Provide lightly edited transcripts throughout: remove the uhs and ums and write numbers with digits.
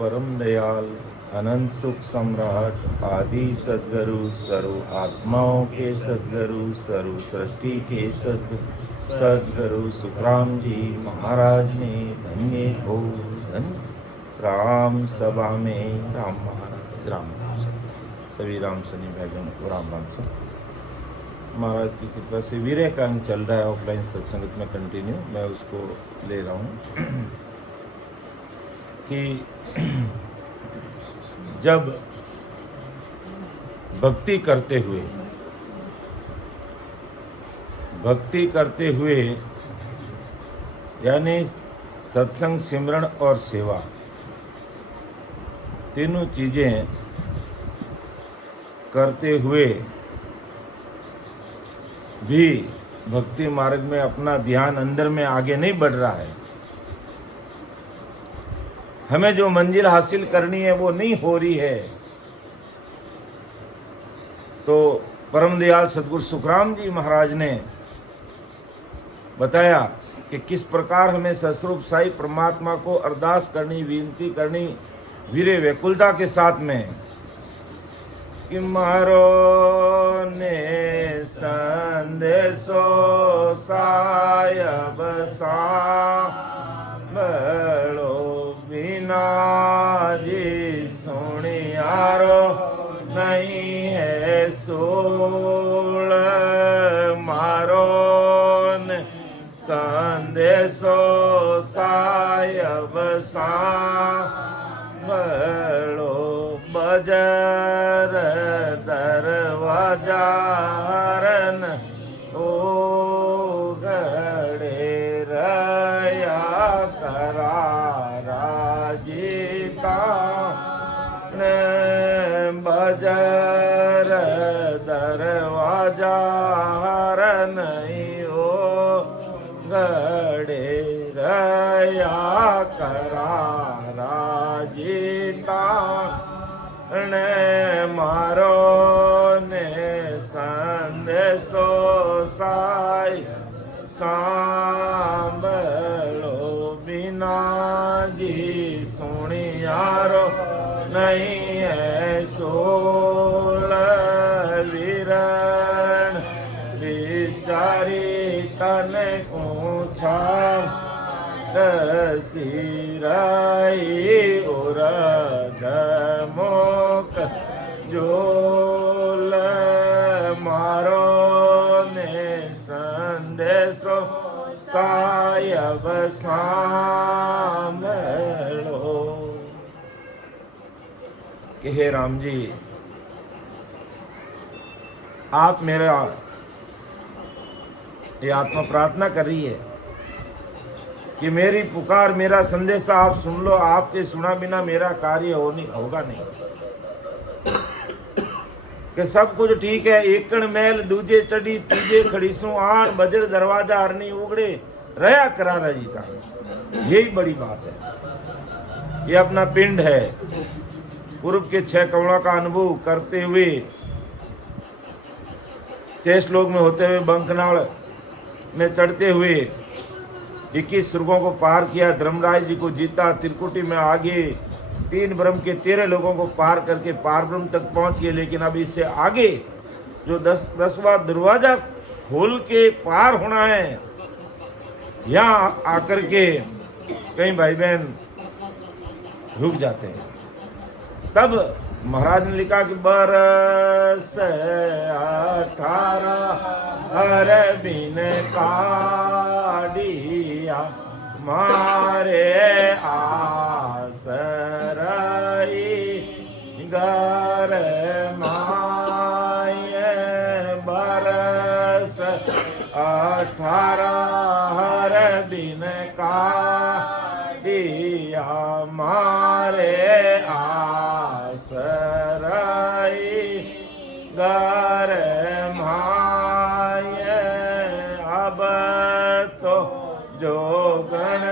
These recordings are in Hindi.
परम दयाल अनंत सुख सम्राट आदि सद्गुरु सर्व आत्माओं के सद्गुरु सर्व सृष्टि के सद्गुरु सुखराम जी महाराज ने धन्य हो धन्य राम सभा में राम महाराज राम सभी राम शनि भाई बहन को राम राम से महाराज की कृपा से वीर्य का अंग चल रहा है ऑफलाइन सत्संगत में कंटिन्यू। मैं उसको ले रहा हूँ कि जब भक्ति करते हुए यानी सत्संग सिमरण और सेवा तीनों चीजें करते हुए भी भक्ति मार्ग में अपना ध्यान अंदर में आगे नहीं बढ़ रहा है, हमें जो मंजिल हासिल करनी है वो नहीं हो रही है, तो परम दयाल सतगुरु सुखराम जी महाराज ने बताया कि किस प्रकार हमें सस्वरूप साई परमात्मा को अरदास करनी, विनती करनी वीरे व्याकुलता के साथ में कि मारो ने संदेशो सायब सांभळो बिना जी सुनियारो नहीं है सोल मारो ने संदेशो सायब सांभळो बजर दरवाजा हरन ओ गड़े रया करारा जीता बजर दरवाजा हरन ओ गड़े रया करारा जीता ने मारो ने संदेशो साई सांभळो बिना जी सुनियारो नहीं है सोल वीरण विचारी तन ऊंचा सिराई उर मोक जोल मारो ने संदेशो सायब सांभळो कि हे राम जी आप मेरा ये आत्मा प्रार्थना कर रही है कि मेरी पुकार मेरा संदेशा आप सुन लो, आपके सुना बिना मेरा कार्य होगा नहीं। कि सब कुछ ठीक है एकण मैल दूजे चढ़ी तीजे खड़ीसू आन बजर दरवाजा हरनी उगड़े रया करारा जी का, यही बड़ी बात है। ये अपना पिंड है, पूर्व के 6 कमलों का अनुभव करते हुए शेष लोक में होते हुए बंकनाल में चढ़ते हुए 21 स्वर्गों को पार किया, धर्मराज जी को जीता, त्रिकुटी में आगे 3 ब्रह्म के 13 लोगों को पार करके पार ब्रह्म तक पहुंच गए। लेकिन अब इससे आगे जो 10वां दरवाजा खोल के पार होना है, यहाँ आकर के कई भाई बहन रुक जाते हैं। तब महाराज ने लिखा कि बरस 18 हर बिन काढ़िया मारे आसरई घर माये बरस 18 हर बिन काढ़िया मारे आसरई घर माये अब तो जो गण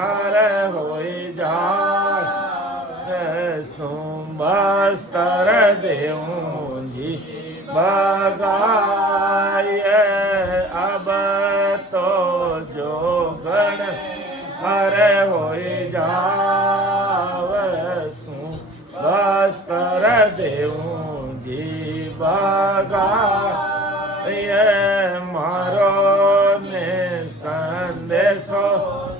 हर होई जाए सुबस्तर देऊं जी बगाए अब तो जो गण हर होई जाए लगा ये मारो ने संदेशो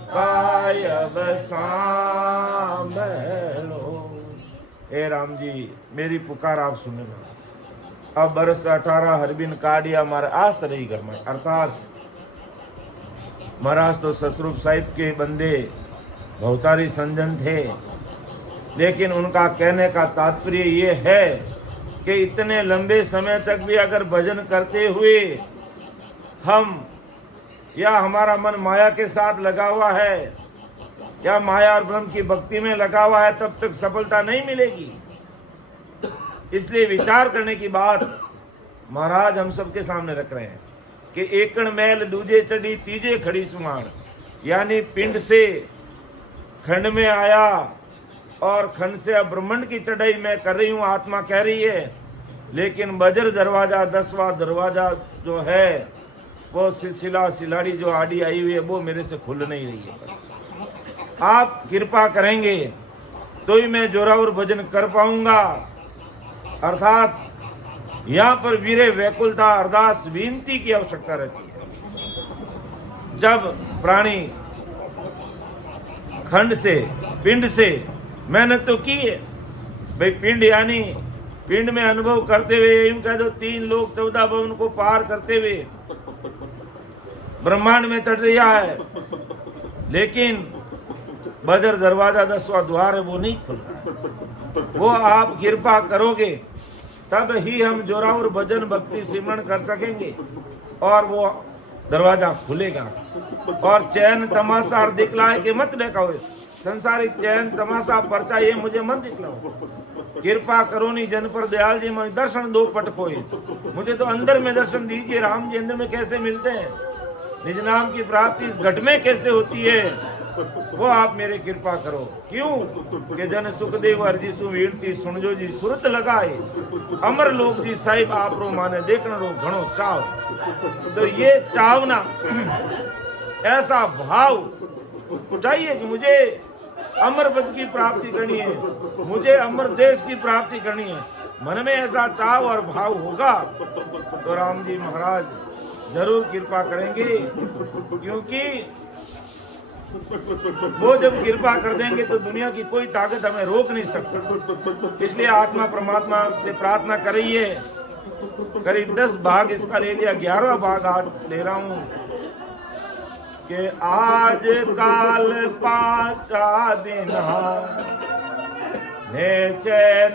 सायब सांभलो। हे राम जी, मेरी पुकार आप सुनेगा। अब बरस 18 हरबिन काढ़िया मारे आश्रय घर में, अर्थात महाराज तो ससरूप साहिब के बंदे भवतारी संजन थे, लेकिन उनका कहने का तात्पर्य ये है कि इतने लंबे समय तक भी अगर भजन करते हुए हम या हमारा मन माया के साथ लगा हुआ है या माया और ब्रह्म की भक्ति में लगा हुआ है, तब तक सफलता नहीं मिलेगी। इसलिए विचार करने की बात महाराज हम सबके सामने रख रहे हैं कि एकण मैल दूजे चढ़ी तीजे खड़ी सुमाण, यानी पिंड से खंड में आया और खंड से अब ब्रह्मांड की चढ़ाई मैं कर रही हूँ, आत्मा कह रही है, लेकिन बजर दरवाजा 10वां दरवाजा जो है वो सिलसिला सिलाड़ी जो आड़ी आई हुई है वो मेरे से खुल नहीं रही है। बस आप कृपा करेंगे तो ही मैं जोरावर भजन कर पाऊंगा। अर्थात यहाँ पर वीरे व्याकुलता अरदास विनती की आवश्यकता रहती है। जब प्राणी खंड से पिंड से मेहनत तो की है भाई, पिंड यानी पिंड में अनुभव करते हुए, यूं कह दो 3 लोक 14 भवन को पार करते हुए ब्रह्मांड में चढ़ रहा है, लेकिन बजर दरवाजा 10वां द्वार है वो नहीं खुल रहा। वो आप कृपा करोगे तब ही हम जोरावर भजन भक्ति सिमरण कर सकेंगे और वो दरवाजा खुलेगा। और चैन तमाशा दिखलाए के मत देखाओ, संसारिक चैन तमाशा परचा ये मुझे मत दिखलाओ। कृपा करो नहीं जन पर दयाल जी, मैं दर्शन दो पटकोए, मुझे तो अंदर में दर्शन दीजिए। राम जी अंदर में कैसे मिलते हैं, निज नाम की प्राप्ति इस घट में कैसे होती है, वो आप मेरे कृपा करो। क्यों कि जन सुखदेव अर्जी सुवीरती सुनजो जी सुरत लगाए, अमर लोक जी साहिब आप रो माने देखना रो घणो चाव। तो ये चावना ऐसा भाव चाहिए कि मुझे अमर पद की प्राप्ति करनी है, मुझे अमर देश की प्राप्ति करनी है। मन में ऐसा चाव और भाव होगा तो राम जी महाराज जरूर कृपा करेंगे, क्योंकि वो जब कृपा कर देंगे तो दुनिया की कोई ताकत हमें रोक नहीं सकती। इसलिए आत्मा परमात्मा से प्रार्थना कर रही है। करीब 10 भाग इसका ले लिया, 11वां भाग आज ले रहा हूँ कि आज काल 5 दिन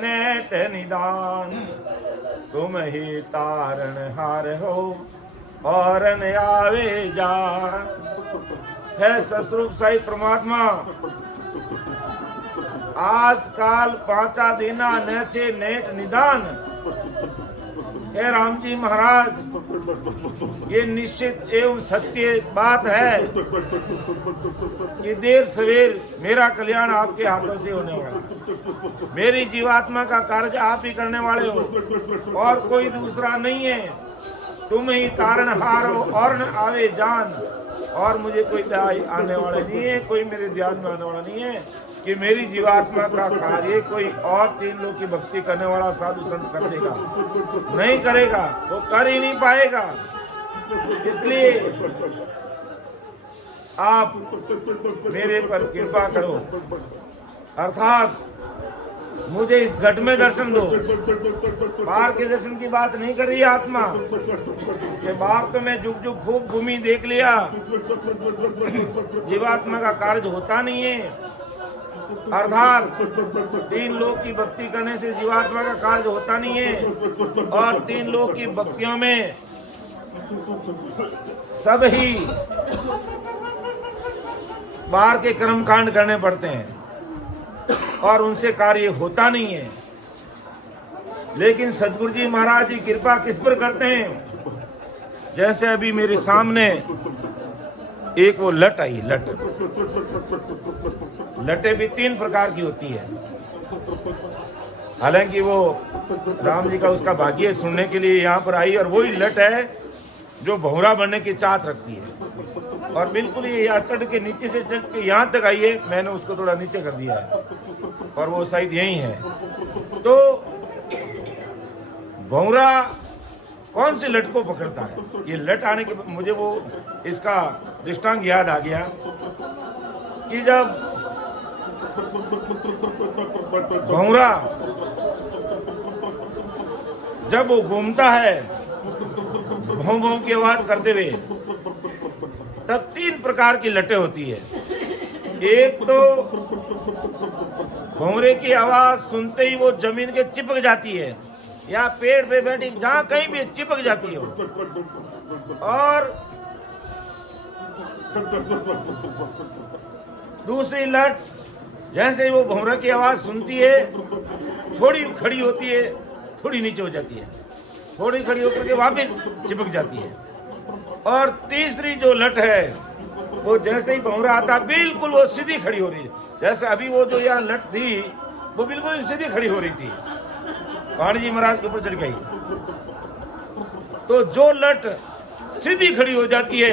नेट निदान, तुम ही तारण हार हो और न आवे जा। है ससरूप साई परमात्मा आज काल 5 दिन नेचे नेट निदान। हे राम जी महाराज, ये निश्चित एवं सत्य बात है कि देर सवेर मेरा कल्याण आपके हाथों से होने वाला। मेरी जीवात्मा का कार्य आप ही करने वाले हो और कोई दूसरा नहीं है। तुम ही तारणहार हो और न आवे जान। और मुझे कोई आने वाला नहीं है, कोई मेरे ध्यान में आने वाला नहीं है कि मेरी जीवात्मा का कार्य कोई और 3 लोग की भक्ति करने वाला साधु संत कर देगा, नहीं करेगा, वो कर ही नहीं पाएगा। इसलिए आप मेरे पर कृपा करो, अर्थात मुझे इस घट में दर्शन दो। बाहर के दर्शन की बात नहीं कर रही आत्मा कि बाहर तो मैं जुग जुग खूब घूमी देख लिया, जीवात्मा का कार्य होता नहीं है। अर्थात 3 लोग की भक्ति करने से जीवात्मा का कार्य होता नहीं है और 3 लोग की भक्तियों में सब ही बाहर के कर्म कांड करने पड़ते हैं और उनसे कार्य होता नहीं है। लेकिन सदगुरु जी महाराज जी कृपा किस पर करते हैं? जैसे अभी मेरे सामने एक वो लट आई, लटें भी 3 प्रकार की होती है। हालांकि वो राम जी का उसका भाग्य सुनने के लिए यहाँ पर आई, और वही लट है जो भौरा बनने की चाहत रखती है और बिल्कुल ये यहाँ चढ़ के नीचे से चढ़ के यहाँ तक आई है। मैंने उसको थोड़ा नीचे कर दिया है और वो शायद यही है। तो भौरा कौन सी लट को पकड़ता है। ये लट आने के मुझे वो इसका दृष्टांत याद आ गया कि जब भौरा जब वो घूमता है भौं भौं की आवाज करते हुए, तब 3 प्रकार की लटें होती है। एक तो भौरे की आवाज सुनते ही वो जमीन के चिपक जाती है या पेड़ पे बैठी जहां कहीं भी चिपक जाती है और दूसरी लट जैसे ही वो भौरा की आवाज सुनती है थोड़ी खड़ी होती है, थोड़ी नीचे हो जाती है, थोड़ी खड़ी होकर के वापस चिपक जाती है। और तीसरी जो लट है वो जैसे ही भौरा आता बिल्कुल वो सीधी खड़ी हो रही है। जैसे अभी वो जो यहाँ लट थी वो बिल्कुल सीधी खड़ी हो रही थी, पाणी जी महाराज के ऊपर चढ़ गई। तो जो लट सीधी खड़ी हो जाती है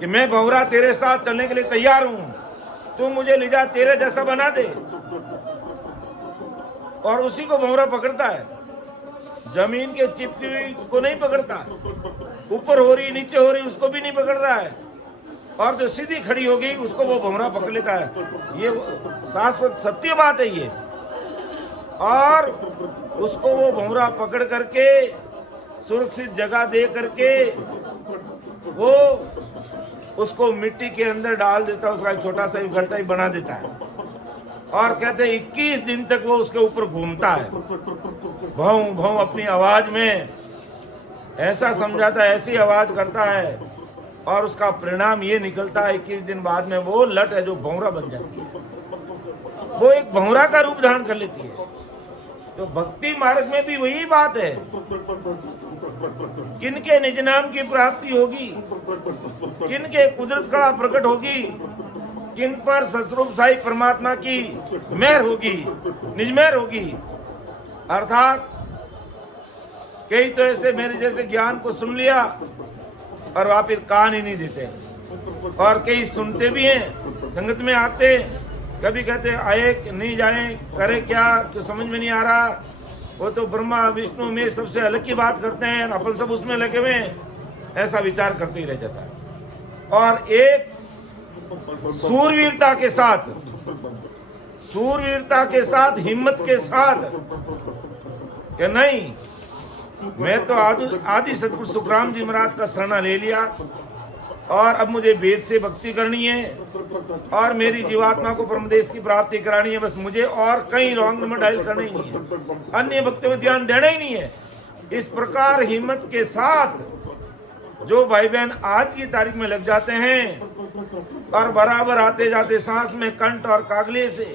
कि मैं भौरा तेरे साथ चलने के लिए तैयार हूं, तू मुझे ले जा तेरे जैसा बना दे, और उसी को भौरा पकड़ता है। जमीन के चिपकी हुई को नहीं पकड़ता, ऊपर हो रही नीचे हो रही उसको भी नहीं पकड़ रहा है, और जो सीधी खड़ी हो गई उसको वो भौरा पकड़ लेता है। ये शाश्वत सत्य बात है ये। और उसको वो भौरा पकड़ करके सुरक्षित जगह दे करके वो उसको मिट्टी के अंदर डाल देता है, उसका एक छोटा सा गड्ढा ही बना देता है, और कहते हैं 21 दिन तक वो उसके ऊपर घूमता है। भौं भौं अपनी आवाज में ऐसा समझाता है, ऐसी आवाज करता है, और उसका परिणाम ये निकलता है 21 दिन बाद में वो लट है जो भौरा बन जाती है, वो एक भौरा का रूप धारण कर लेती है। तो भक्ति मार्ग में भी वही बात है, किनके निज नाम की प्राप्ति होगी, किनके कुदरत का प्रकट होगी, किन पर सतरूप साई परमात्मा की मेहर होगी, निज मेहर होगी। अर्थात कई तो ऐसे मेरे जैसे ज्ञान को सुन लिया और वहां फिर कान ही नहीं देते, और कई सुनते भी हैं, संगत में आते, कभी कहते आए नहीं जाए, करे क्या तो समझ में नहीं आ रहा, वो तो ब्रह्मा विष्णु में सबसे अलग की बात करते हैं, अपन सब उसमें लगे हुए, ऐसा विचार करते ही रह जाता है। और एक सूरवीरता के साथ हिम्मत के साथ कि नहीं, मैं तो आदि सतगुरु सुखराम जी महाराज का शरण ले लिया, और अब मुझे वेद से भक्ति करनी है, और मेरी जीवात्मा को परमदेश की प्राप्ति करानी है, बस मुझे और कहीं रॉन्ग नंबर डायल करना ही नहीं है, अन्य भक्तों में ध्यान देना ही नहीं है। इस प्रकार हिम्मत के साथ जो भाई बहन आज की तारीख में लग जाते हैं और बराबर आते जाते सांस में कंठ और कागले से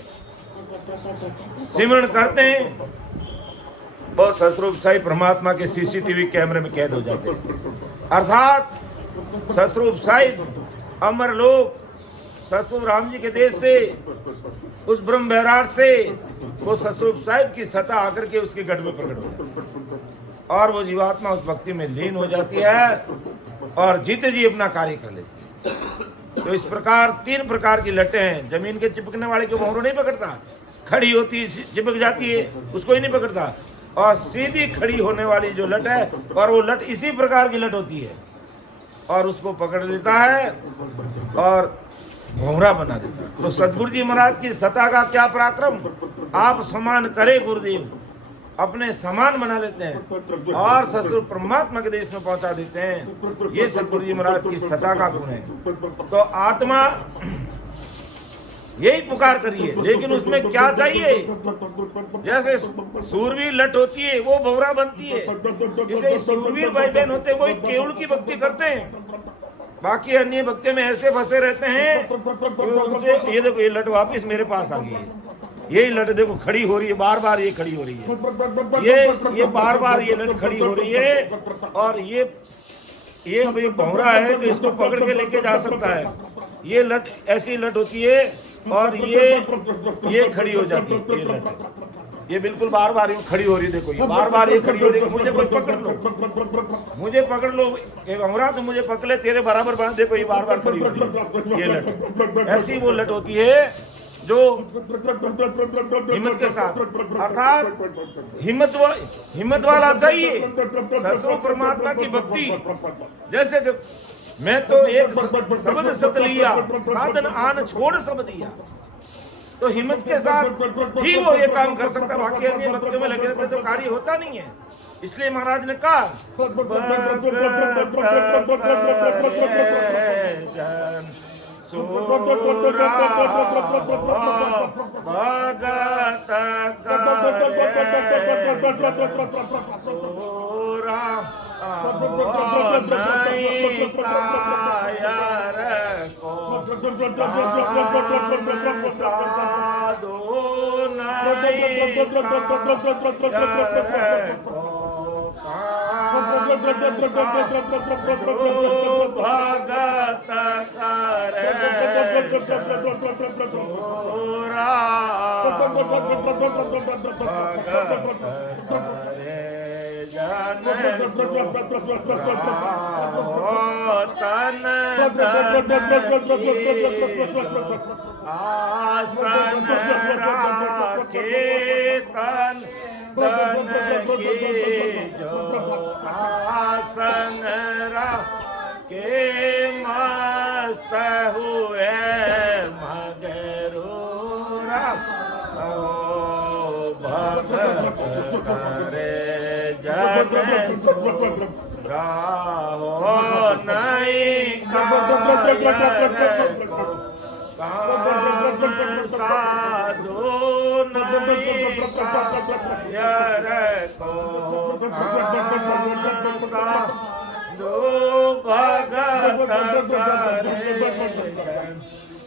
सिमरण करते हैं, बहुत ससरूप साई परमात्मा के सीसीटीवी कैमरे में कैद हो जाते हैं। अर्थात ससरूप साई अमर लोक ससरूप राम जी के देश से, उस ब्रह्म बैराट से वो ससरूप साहिब की सत्ता आकर के उसके गढ़ में प्रकट हो, और वो जीवात्मा उस भक्ति में लीन हो जाती है और जीते जी अपना कार्य कर लेती है। तो इस प्रकार 3 प्रकार की लटें हैं। जमीन के चिपकने वाले को भौरा नहीं पकड़ता, खड़ी होती चिपक जाती है उसको ही नहीं पकड़ता, और सीधी खड़ी होने वाली जो लट है, और वो लट इसी प्रकार की लट होती है, और उसको पकड़ लेता है और भौरा बना देता है। तो सतगुरु जी महाराज की सत्ता का क्या पराक्रम, आप समान करे गुरुदेव, अपने समान बना लेते हैं और सतगुरु परमात्मा के देश में पहुंचा देते हैं। ये सतगुरु जी महाराज की सत्ता का गुण है। तो आत्मा यही पुकार करिए, लेकिन उसमें क्या चाहिए, जैसे सूरवीर लट होती है वो भौरा बनती है, जैसे सूरवीर भाई बहन होते हैं वही केवल की भक्ति करते हैं, बाकी अन्य भक्ति में ऐसे फंसे रहते हैं उनसे। ये देखो ये लट वापिस मेरे पास आ गई है, यही लट देखो खड़ी हो रही है, बार बार ये खड़ी हो रही है, ये बार बार ये लट खड़ी हो रही है, और ये भाई भौरा है तो इसको पकड़ के लेके जा सकता है। ये लट ऐसी लट होती है और ये खड़ी हो जाती है, ये लट ये बिल्कुल बार बार यूं खड़ी हो रही है। देखो ये बार बार ये खड़ी हो रही है, मुझे कोई पकड़ लो, मुझे पकड़ लो, ये भौरा तो मुझे पकड़े तेरे बराबर बना। देखो ये बार बार खड़ी हो रही है, ये लट ऐसी वो लट होती है जो हिम्मत के साथ, अर्थात हिम्मत वाला चाहिए ससुर परमात्मा की भक्ति। जैसे कि मैं तो एक शब्द सत लिया, साधन आन छोड़ सब दिया, तो हिम्मत के साथ ही वो ये काम कर सकता। बाकी अन्य भक्तियों में लगे रहते तो कार्य होता नहीं है। इसलिए महाराज ने कहा सोरा भगत सोरा नहीं कायर को साधो नहीं भगत तन आसन राखे तन जो आसन राखे मस्त हुए मगरूरा भगत रे जन राहो नहीं साधु नहीं यार को साधु भगत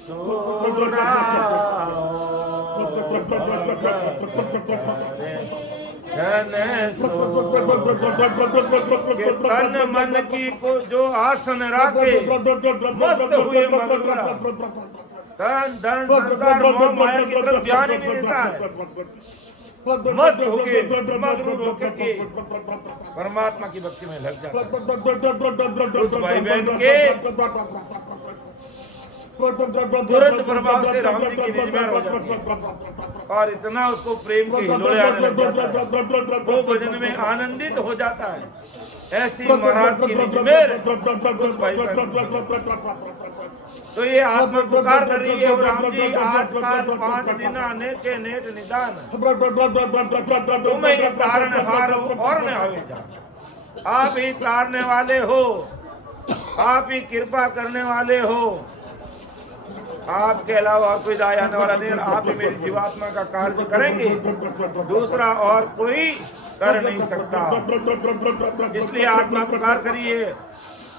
सोरा तन मन की को जो आसन राखे मस्त हुए मगरूरा। तन धन संसार मोह माया की तरफ ध्यान ही नहीं देता है, मस्त होके मगरूर होकर के परमात्मा की भक्ति में लग जाता है। उस भाई बहन के तुरंत प्रभाव से राम जी की निज में हो जाती है और इतना उसको प्रेम के हिलोरे आने लग जाता है, वो भजन में आनंदित हो जाता है। ऐसी महाराज की निज में उस भाई बहन। तो ये आत्मा पुकार कर रही है, राम जी आजकल 5 दिन नेचे नेट निदान तुम ही तारण हार हो और न आवे जा। आप ही तारने वाले हो, आप ही कृपा करने वाले हो, आपके अलावा और कोई दाया आने वाला नहीं। आप ही मेरी जीवात्मा का कार्य करेंगे, दूसरा और कोई कर नहीं सकता। इसलिए आत्मा पुकार करिए।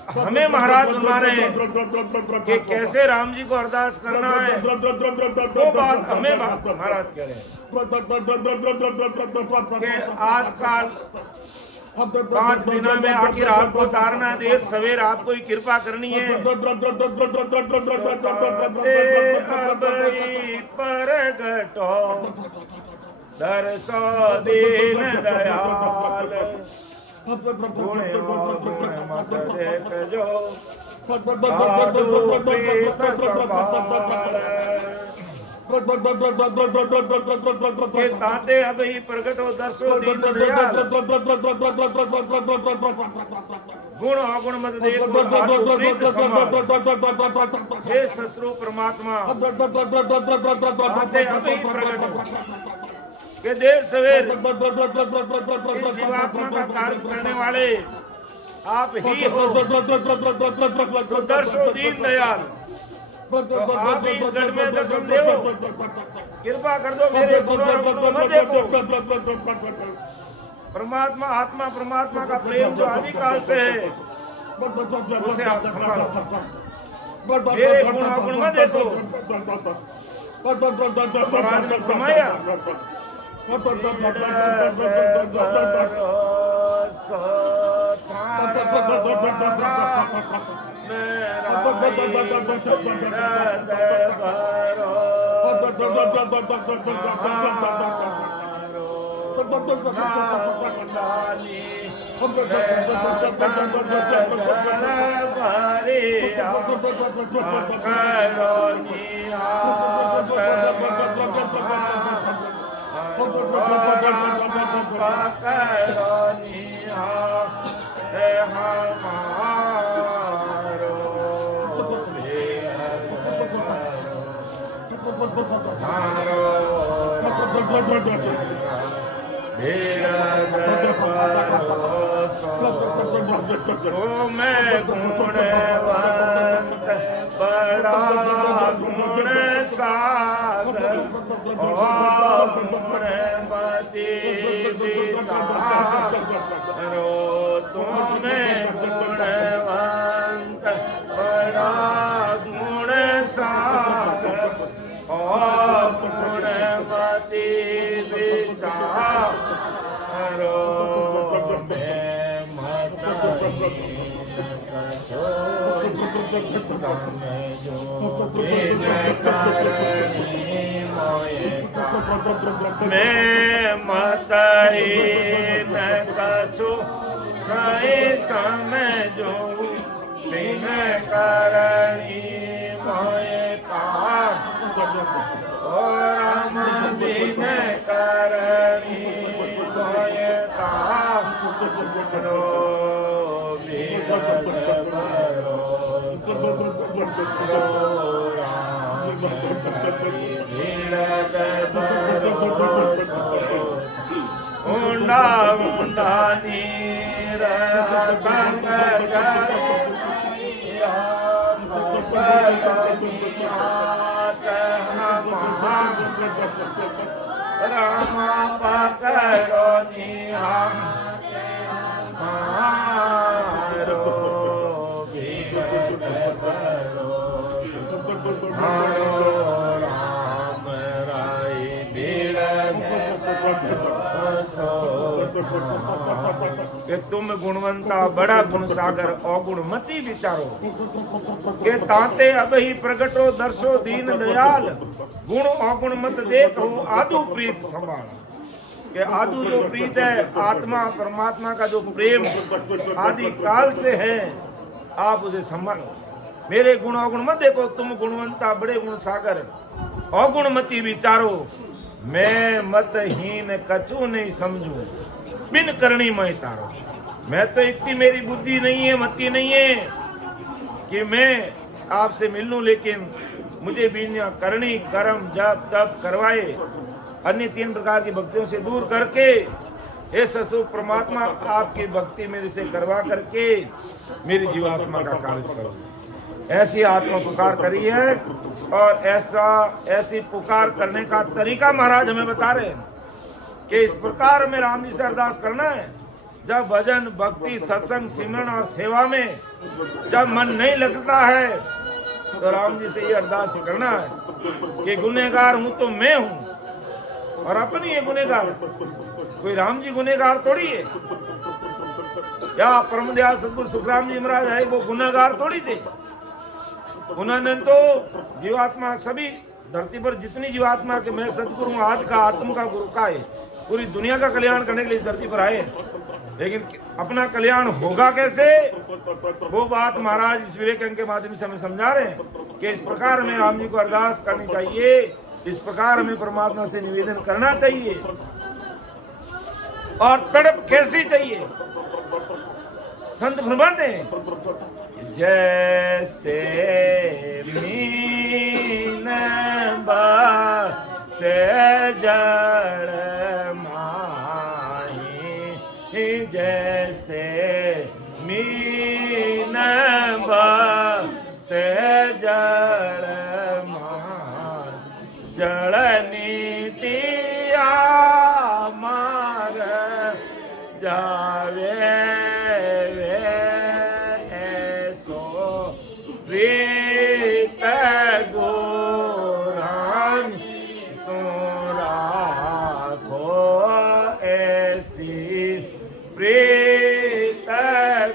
हमें महाराज बना रहे हैं कि कैसे राम जी को अरदास करना है, वो बात हमें महाराज कह रहे हैं कि आजकल 5 दिनों में आखिर आपको तारना है, देर सवेर आपको ही कृपा करनी है। परगटो दरसो दीन दयाल गुणे मत देख जो साधु प्रीत संभाल के ताते अब ही प्रगट हो दर्शो दीन दयाल गुण अगुण मत देख साधु प्रीत संभाल। हे ससुर परमात्मा ताते अब ही प्रगट हो के देर सवेर जीवात्मा का कार्य करने वाले आप ही हो। तो दर्शो दीन दयाल, तो आप ही इस गढ़ में दर्शन दो, कृपा कर दो मेरे गुणों मत देखो। परमात्मा आत्मा परमात्मा का प्रेम जो आदिकाल से है उसे आप संभालो, मेरे गुण मत देखो। फरमाया मारो ओ मैं गुणवंत बड़ा गुण सागर ओ गुणवती विचारो तुम्हें गुणवंत बड़ा गुण सागर ओ गुणवती विचारो मैं मतहीन कछु नहीं समझो बिन करणी मोय कार राम बिन करणी मोय कार ऊंडा ऊंडा नीर रामा पकड़ो निहारो राम राय कि तुम गुणवंता बड़ा गुण सागर अवगुण मती विचारो के ताते अब ही प्रगटो दर्शो दीन दयाल गुण अवगुण मत देखो आदु प्रीत संभाल के आदु जो प्रीत है आत्मा परमात्मा का जो प्रेम आदि काल से है आप उसे संभालो। मेरे गुण अवगुण मत देखो तुम गुणवंता बड़े गुण सागर अवगुण मती विचारो मैं मतहीन कछु नहीं समझू बिन करणी मैं तारो। मैं तो इतनी मेरी बुद्धि नहीं है मति नहीं है कि मैं आपसे मिल लूं लेकिन मुझे बिना करणी कर्म जप तप करवाए अन्य 3 प्रकार की भक्तियों से दूर करके हे ससुर परमात्मा आपकी भक्ति मेरे से करवा करके मेरी जीवात्मा का कार्य करो। ऐसी आत्मा पुकार करी है और ऐसी पुकार करने का तरीका महाराज हमें बता रहे हैं कि इस प्रकार में राम जी से अरदास करना है। जब भजन भक्ति सत्संग सिमरन और सेवा में जब मन नहीं लगता है तो राम जी से ये अरदास करना है कि गुनहगार हूं तो मैं हूं और अपनी ये गुनहगार कोई राम जी गुनहगार थोड़ी है या परम दयाल सतगुरु सुखराम जी महाराज है वो गुनहगार थोड़ी थे। उन्होंने तो जीवात्मा सभी धरती पर जितनी जीवात्मा के मैं सदगुरु हूं आदि का आत्म का गुरु का है पूरी दुनिया का कल्याण करने के लिए इस धरती पर आए लेकिन अपना कल्याण होगा कैसे वो बात महाराज इस विवेकानंद के माध्यम से हमें समझा रहे हैं कि इस प्रकार में राम जी को अरदास करनी चाहिए इस प्रकार हमें परमात्मा से निवेदन करना चाहिए और तड़प कैसी चाहिए। संत फरमाते हैं जैसे मीन से जड़ माही जैसे मीन से जड़ माही जड़ नीतिया मार जावे प्रीत गोरान सुराखो ऐसी प्रीत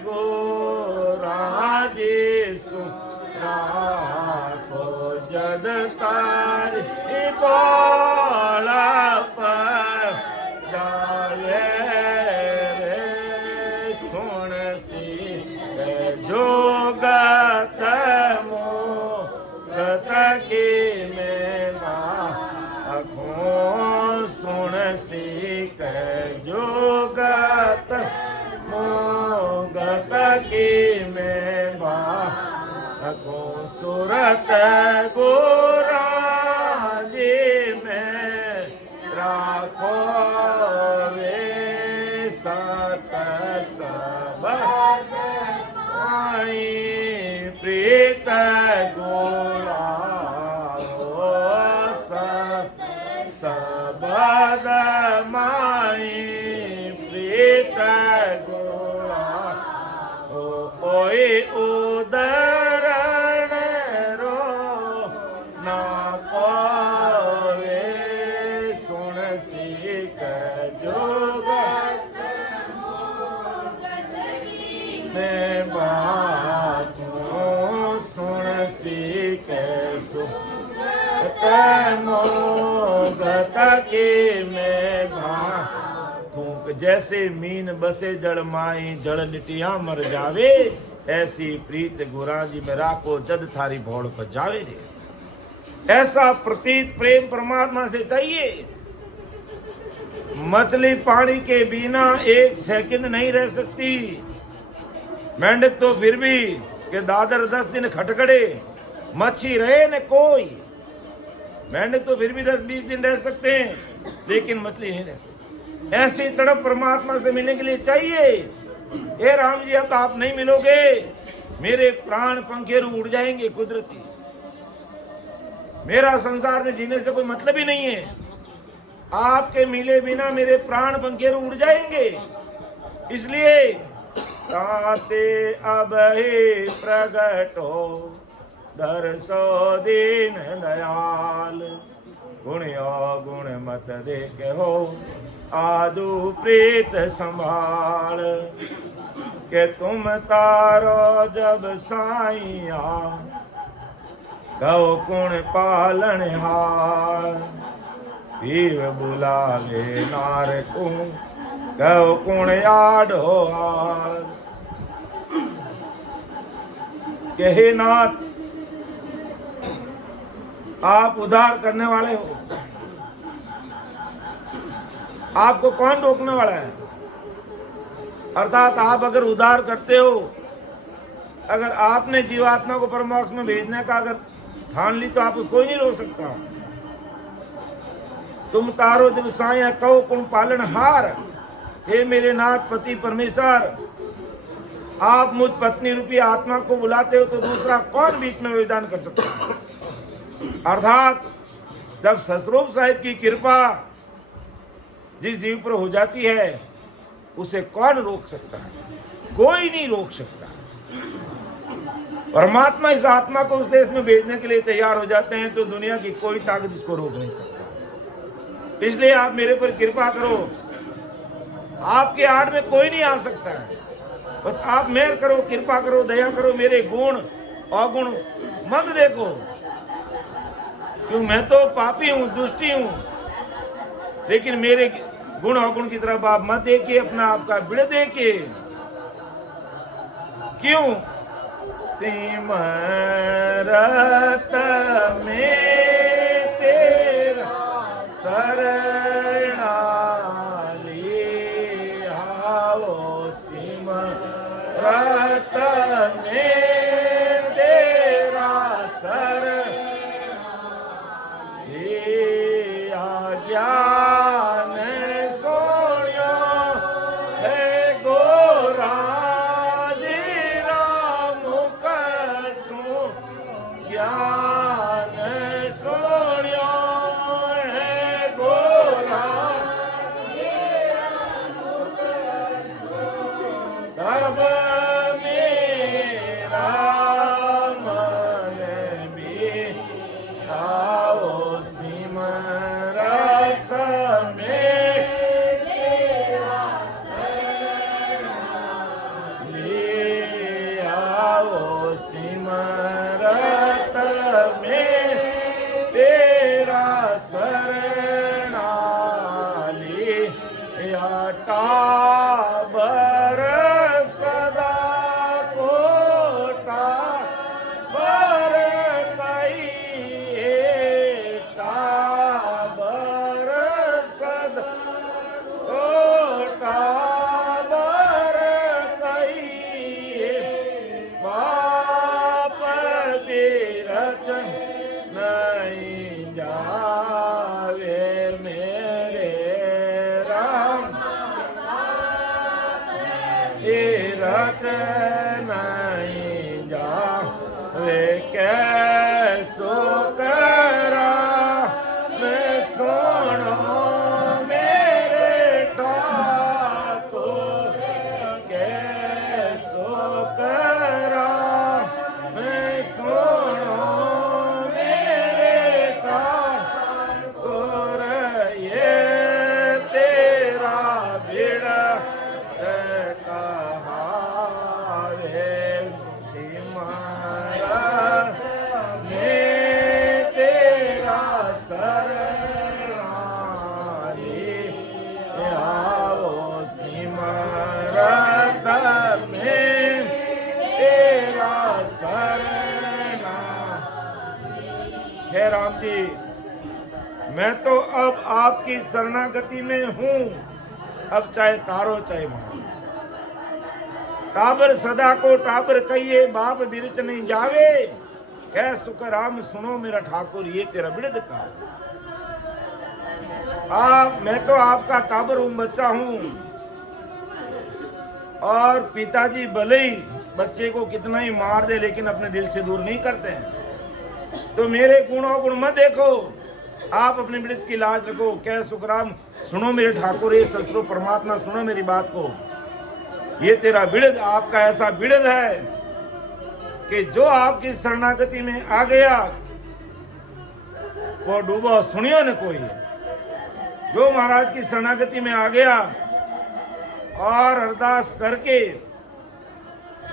गोराजी सुराखो जद तार बोला पर जावे सुन सी जोगत की में आँखों सुन सीख जोगत मोगत की में आँखों सुरत गोरान पावे सुन सीख जोगत में बातों सुन सीख सुगत मोगत की में भूख जैसे मीन बसे जड़ माई जड़ निटिया मर जावे ऐसी प्रीत गुरा जी में राखो जद थारी भौड़ पर जावे रे। ऐसा प्रतीत प्रेम परमात्मा से चाहिए। मछली पानी के बिना एक सेकंड नहीं रह सकती। मेंढक तो फिर भी के दादर 10 दिन खटखड़े मच्छी रहे न कोई। मेंढक तो फिर भी 10-20 दिन रह सकते हैं लेकिन मछली नहीं रह सकती। ऐसी तड़प परमात्मा से मिलने के लिए चाहिए। हे राम जी अब आप नहीं मिलोगे मेरे प्राण पंखेरु उड़ जाएंगे कुदरती। मेरा संसार में जीने से कोई मतलब ही नहीं है। आपके मिले बिना मेरे प्राण पंखेरु उड़ जाएंगे। इसलिए ताते अब ही प्रगट हो दरसो दीन दयाल गुणियो गुण मत देखे हो आदु प्रीत संभाल के तुम तारो जब साइया कहो कुण पालन हार पीव बुलावे नार को कहो कुण आडो हार कहे नाथ आप उद्धार करने वाले हो। आपको कौन रोकने वाला है? अर्थात आप अगर उद्धार करते हो, अगर आपने जीवात्मा को परमोक्ष में भेजने का अगर ठान ली तो आपको कोई नहीं रोक सकता। तुम तारो जब साया कहो कुण पालन हार। हे मेरे नाथ पति परमेश्वर, आप मुझ पत्नी रूपी आत्मा को बुलाते हो तो दूसरा कौन बीच में विधान कर सकता है? अर्थात जब ससरूप साहिब की कृपा जिस जीव पर हो जाती है उसे कौन रोक सकता है? कोई नहीं रोक सकता। परमात्मा इस आत्मा को उस देश में भेजने के लिए तैयार हो जाते हैं तो दुनिया की कोई ताकत इसको रोक नहीं सकता। इसलिए आप मेरे पर कृपा करो। आपके आड़ में कोई नहीं आ सकता है। बस आप मेहर करो, कृपा करो, दया करो। मेरे गुण अवगुण मत देखो, क्यों मैं तो पापी हूं, दुष्टी हूं। लेकिन मेरे गुण अवगुण की तरफ आप मत देखिए, अपना आपका बिड़ देखिए। क्यों? सिमरत में तेरा शरणाली आओ सिमरत में तेरा शरणाली ज्ञान सोनियो है गोरा ज्ञान सोनियो है गोरा तब मेरा मन भी आओ सिमरत में ले आओ सिमरत में तेरा शरणाली टाबर सदा कोटा बर कई टाबर सदा कोटा बर कई पाप बिरच नहीं जावे मेरे राम बिरच नहीं जावे कैसो करा मैं सुनो मेरे ठाकुर कैसो करा मैं सुनो मेरे हे राम जी, मैं तो अब आपकी शरणागति में हूं, अब चाहे तारो चाहे मारो। टाबर सदा को टाबर कहिए, बाप बिरच नहीं जावे, कह सुख राम सुनो मेरा ठाकुर, ये तेरा बिरद का। मैं तो आपका टाबर हूं, बच्चा हूं, और पिताजी भले ही बच्चे को कितना ही मार दे लेकिन अपने दिल से दूर नहीं करते हैं। तो मेरे गुणों गुण मत देखो, आप अपने बिरद की लाज रखो। कह सुखराम सुनो मेरे ठाकुर, ये ससुरो परमात्मा सुनो मेरी बात को, ये तेरा बिरद, आपका ऐसा बिरद है कि जो आपकी शरणागति में आ गया वो डूबो सुनियो न कोई। जो महाराज की शरणागति में आ गया और अरदास करके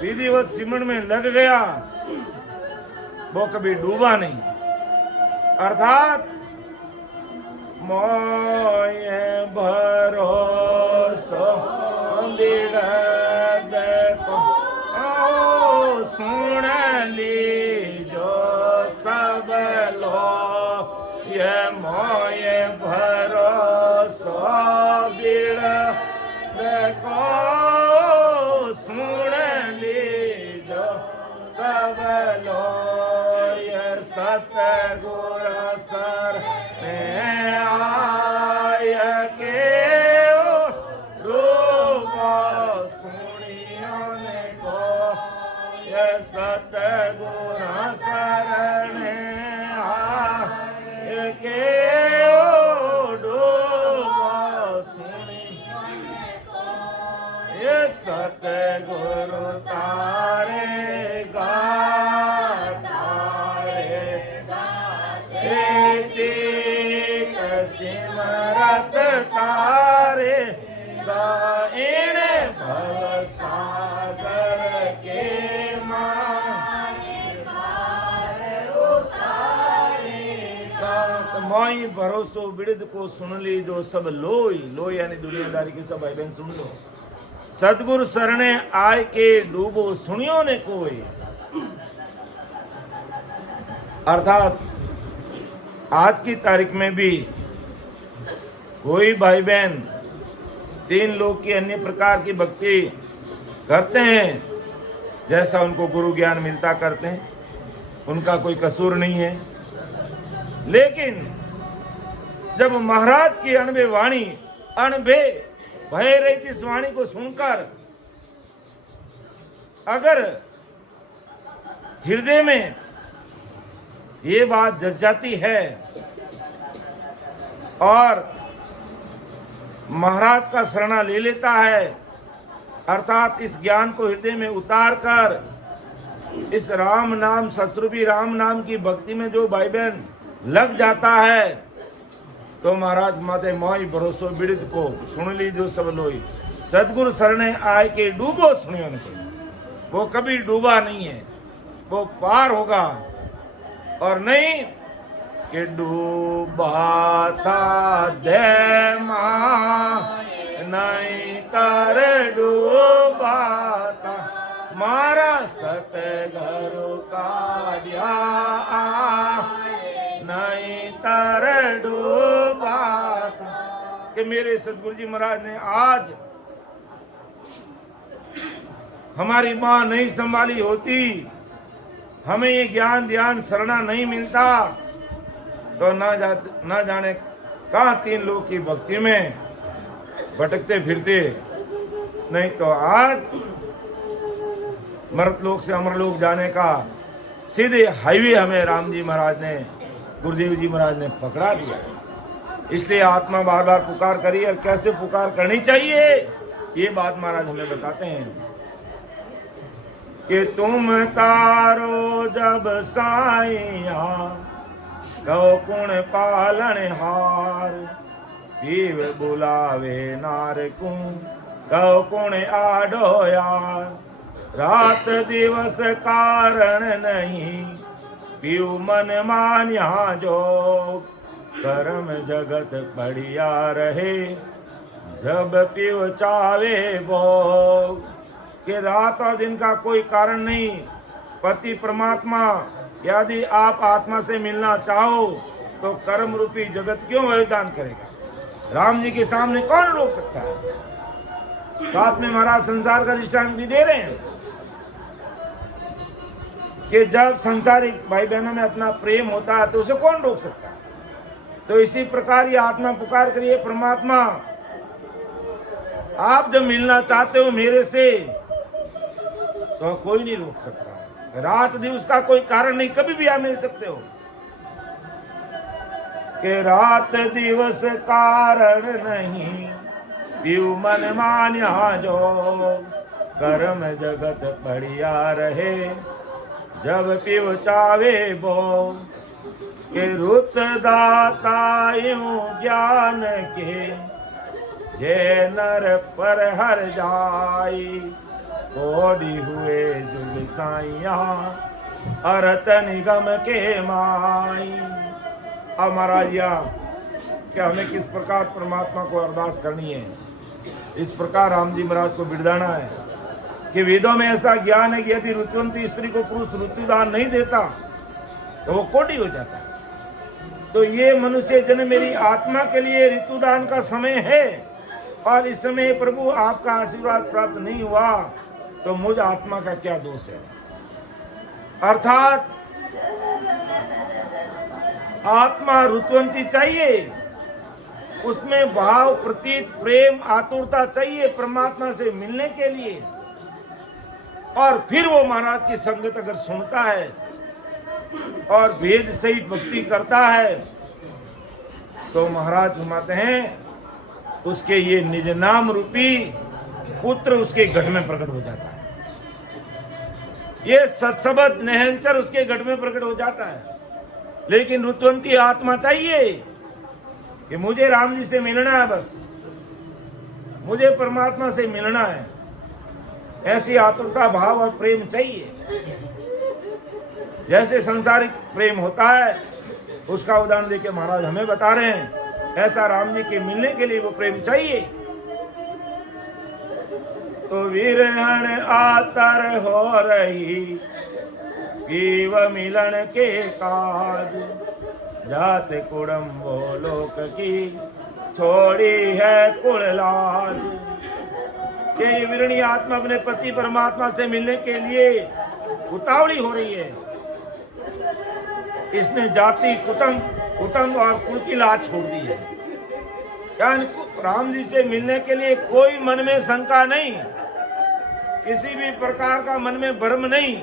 विधिवत सिमरन में लग गया, वो कभी डूबा नहीं। अर्थात मोये भरोसो बिरद को सुन लीजो सब लो, ये मोये भरोसो बिरद को सुन लीजो सब लो, ये सतगुरु सर में आय के सतगुरु शरण आय के डूबो सुनी, ये सतगुरु तारे गा सिमरत तारे गाइन भव सागर के मोई भरोसो बिरद को सुन ली जो सब लोई। लोई यानी दुनियादारी की सब भाई बहन सुन लो। सतगुरु शरणे आय के डूबो सुनियो ने कोई। अर्थात आज की तारीख में भी कोई भाई बहन तीन लोग की अन्य प्रकार की भक्ति करते हैं, जैसा उनको गुरु ज्ञान मिलता करते हैं, उनका कोई कसूर नहीं है। लेकिन जब महाराज की अनबे वाणी, अनबे भय रहित इस वाणी को सुनकर अगर हृदय में ये बात जच जाती है और महाराज का शरणा ले लेता है, अर्थात इस ज्ञान को हृदय में उतार कर इस राम नाम, ससुरूपी राम नाम की भक्ति में जो भाई बहन लग जाता है, तो महाराज माते मोई भरोसो बिरद को सुन ली जो सब लोई। सदगुरु शरणे आय के डूबो सुनियो न कोई। वो कभी डूबा नहीं है, वो पार होगा। और नहीं कि डूबा था दे मां, नहीं तर डूबा था मारा सतगुरु काढ़िया, नहीं तर डूबा था। कि मेरे सतगुरु जी महाराज ने आज हमारी मां नहीं संभाली होती, हमें ये ज्ञान ध्यान शरणा नहीं मिलता, तो ना जाने कहां तीन लोग की भक्ति में भटकते फिरते। नहीं तो आज मर्त लोक से अमर लोक जाने का सीधे हाईवे हमें राम जी महाराज ने, गुरुदेव जी महाराज ने पकड़ा दिया। इसलिए आत्मा बार बार पुकार करी, और कैसे पुकार करनी चाहिए ये बात महाराज हमें बताते हैं कि तुम तारो जब साइया, गौ कुण पालन हार, पीव बुलावे नार को, गौ कुण आडो यार, रात दिवस कारण नहीं, पीव मन मान्या जो, कर्म जगत पड़िया रहे, जब पीव चावे भोग। कि रात और दिन का कोई कारण नहीं, पति परमात्मा यदि आप आत्मा से मिलना चाहो तो कर्म रूपी जगत क्यों बलिदान करेगा? राम जी के सामने कौन रोक सकता है? साथ में महाराज संसार का दृष्टांत भी दे रहे हैं कि जब संसारिक भाई बहनों में अपना प्रेम होता है तो उसे कौन रोक सकता है? तो इसी प्रकार ये आत्मा पुकार करिए, परमात्मा आप जब मिलना चाहते हो मेरे से तो कोई नहीं रोक सकता। रात दिवस का कोई कारण नहीं, कभी भी आप मिल सकते हो। कि रात दिवस कारण नहीं, पीऊ मन मान्या जो, कर्म जगत पड़िया रहे, जब पीऊ चावे बो। के रुत दाता यूं ज्ञान के, जे नर पर हर जाई, कोडी हुए जुग साइया, अरत निगम के माई। अब महाराज क्या हमें किस प्रकार परमात्मा को अरदास करनी है? इस प्रकार राम जी महाराज को बिरदाना है कि वेदों में ऐसा ज्ञान है कि यदि ऋतुवंती स्त्री को पुरुष ऋतुदान नहीं देता तो वो कोटी हो जाता है। तो ये मनुष्य जन्म मेरी आत्मा के लिए ऋतुदान का समय है, और इस समय प्रभु आपका आशीर्वाद प्राप्त नहीं हुआ तो मुझ आत्मा का क्या दोष है? अर्थात आत्मा ऋतुवंती चाहिए, उसमें भाव प्रतीत प्रेम आतुरता चाहिए परमात्मा से मिलने के लिए, और फिर वो महाराज की संगत अगर सुनता है और भेद सहित भक्ति करता है तो महाराज फरमाते हैं उसके ये निज नाम रूपी पुत्र उसके गढ़ में प्रकट हो जाता है। ये सत्सबद नहंचर उसके गढ़ में प्रकट हो जाता है। लेकिन ऋतुवंती आत्मा चाहिए कि मुझे राम जी से मिलना है, बस मुझे परमात्मा से मिलना है, ऐसी आतुरता भाव और प्रेम चाहिए। जैसे संसारिक प्रेम होता है उसका उदाहरण देके महाराज हमें बता रहे हैं, ऐसा राम जी के मिलने के लिए वो प्रेम चाहिए। तो विरहण आतर हो रही जीव मिलन के काज, जात कुड़म्बो लोक की छोड़ी है कुल लाज। ये विरणी आत्मा अपने पति परमात्मा से मिलने के लिए उतावली हो रही है। इसने जाति कुटुंब और कुल की लाज छोड़ दी है। यानी राम जी से मिलने के लिए कोई मन में शंका नहीं, किसी भी प्रकार का मन में भ्रम नहीं।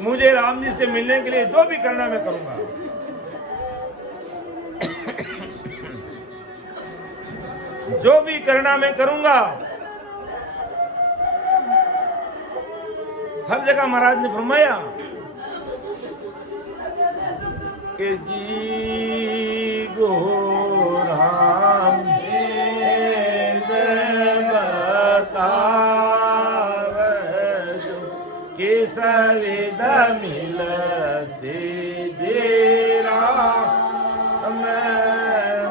मुझे राम जी से मिलने के लिए जो भी करना मैं करूंगा। जो भी करना मैं करूंगा। हर जगह महाराज ने फरमाया कि जी गो राम के सविदा मिल से देरा मैं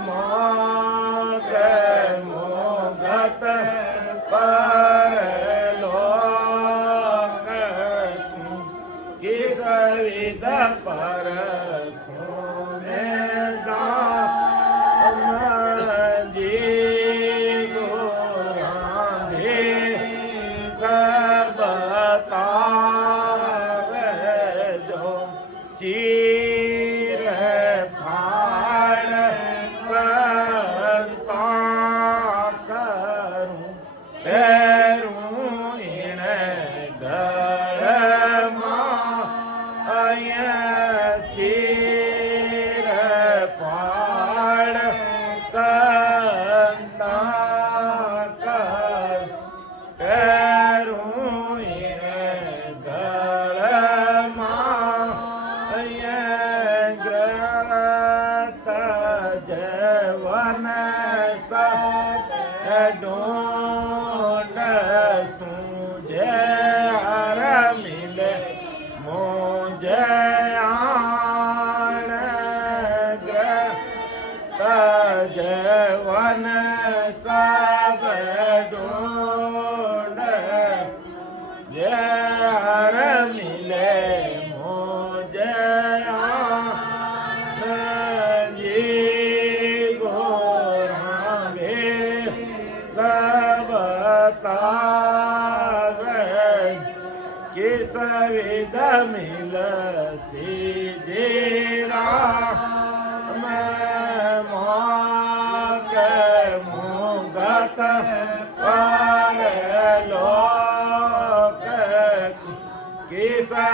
मोगत पर लोक के सविदा पर सोने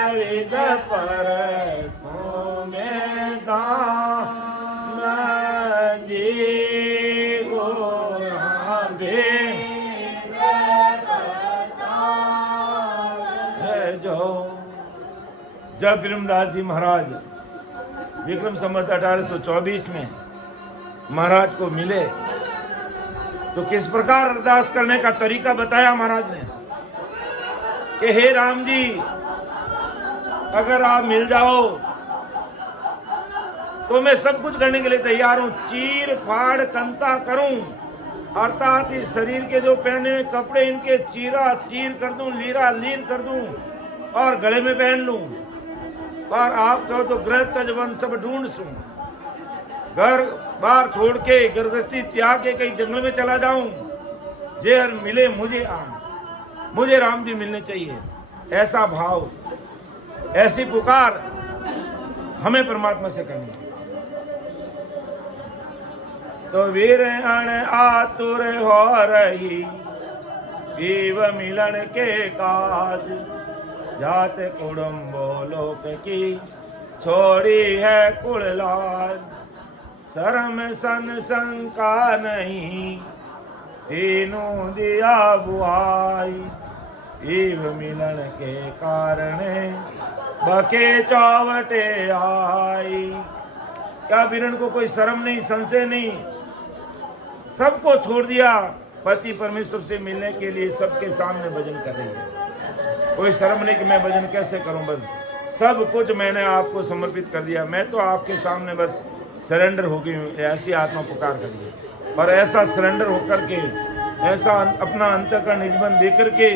विद परसों में दाम जी गोरा बे जो। जब ब्रह्मदास जी महाराज विक्रम संवत 1824 में महाराज को मिले तो किस प्रकार अरदास करने का तरीका बताया महाराज ने कि हे राम जी, अगर आप मिल जाओ तो मैं सब कुछ करने के लिए तैयार हूं, चीर फाड़ कंता करूं, अर्थात इस शरीर के जो पहने हुए कपड़े इनके चीरा चीर कर दूं, लीरा लीर कर दूं और गले में पहन लूं, और आप कहो तो ग्रह तजवन सब ढूंढ सूं, घर बार छोड़ के गर्भस्थी त्याग के कहीं जंगल में चला जाऊं, जेहर मिले मुझे आम, मुझे राम जी मिलने चाहिए। ऐसा भाव, ऐसी पुकार हमें परमात्मा से करनी है। तो वीर अण आतुर हो रही जीव मिलन के काज, जात कुड़ुम्बो लोक की छोड़ी है कुल लाज, शर्म सन शंका नहीं तीनों दिया बुआई, जीव मिलन के कारण बके चौवटे आई। क्या वीरण को कोई शर्म नहीं, संशय नहीं, सबको छोड़ दिया पति परमेश्वर से मिलने के लिए, सबके सामने भजन कर रही है। कोई शर्म नहीं कि मैं भजन कैसे करूं, बस सब कुछ मैंने आपको समर्पित कर दिया, मैं तो आपके सामने बस सरेंडर हो गई हूँ। ऐसी आत्मा पुकार कर दी, और ऐसा सरेंडर होकर के, ऐसा अपना अंतःकरण निजमन दे करके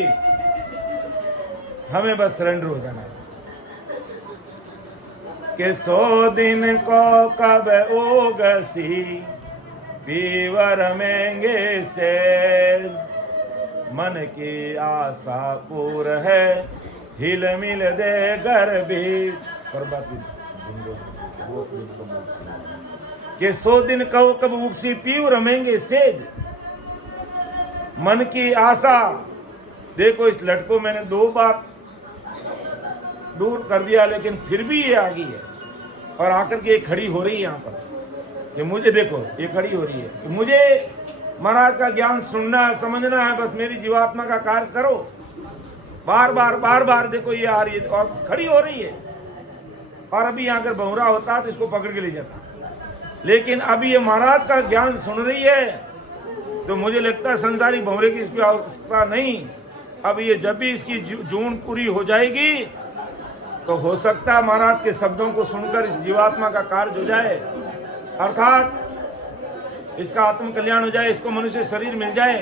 हमें बस सरेंडर हो जाना है कि 100 दिन को कब ओगसी पीवर मेंगे से, मन की आशा पूर है हिल मिल दे गर्भी कि 100 दिन कब कब उगसी पीव रमेंगे सेज, मन की आशा। देखो इस लड़को मैंने 2 बार दूर कर दिया, लेकिन फिर भी ये आ गई है और आकर के ये खड़ी हो रही है यहाँ पर कि मुझे देखो, ये खड़ी हो रही है कि मुझे महाराज का ज्ञान सुनना है, समझना है, बस मेरी जीवात्मा का कार्य करो। बार बार देखो ये आ रही है और खड़ी हो रही है। और अभी यहाँ अगर बहुरा होता तो इसको पकड़ के ले जाता, लेकिन अभी ये महाराज का ज्ञान सुन रही है तो मुझे लगता है संसारी बहुरे की इसकी आवश्यकता नहीं। अब ये जब भी इसकी जून पूरी हो जाएगी तो हो सकता है महाराज के शब्दों को सुनकर इस जीवात्मा का कार्य हो जाए, अर्थात इसका आत्म कल्याण हो जाए, इसको मनुष्य शरीर मिल जाए।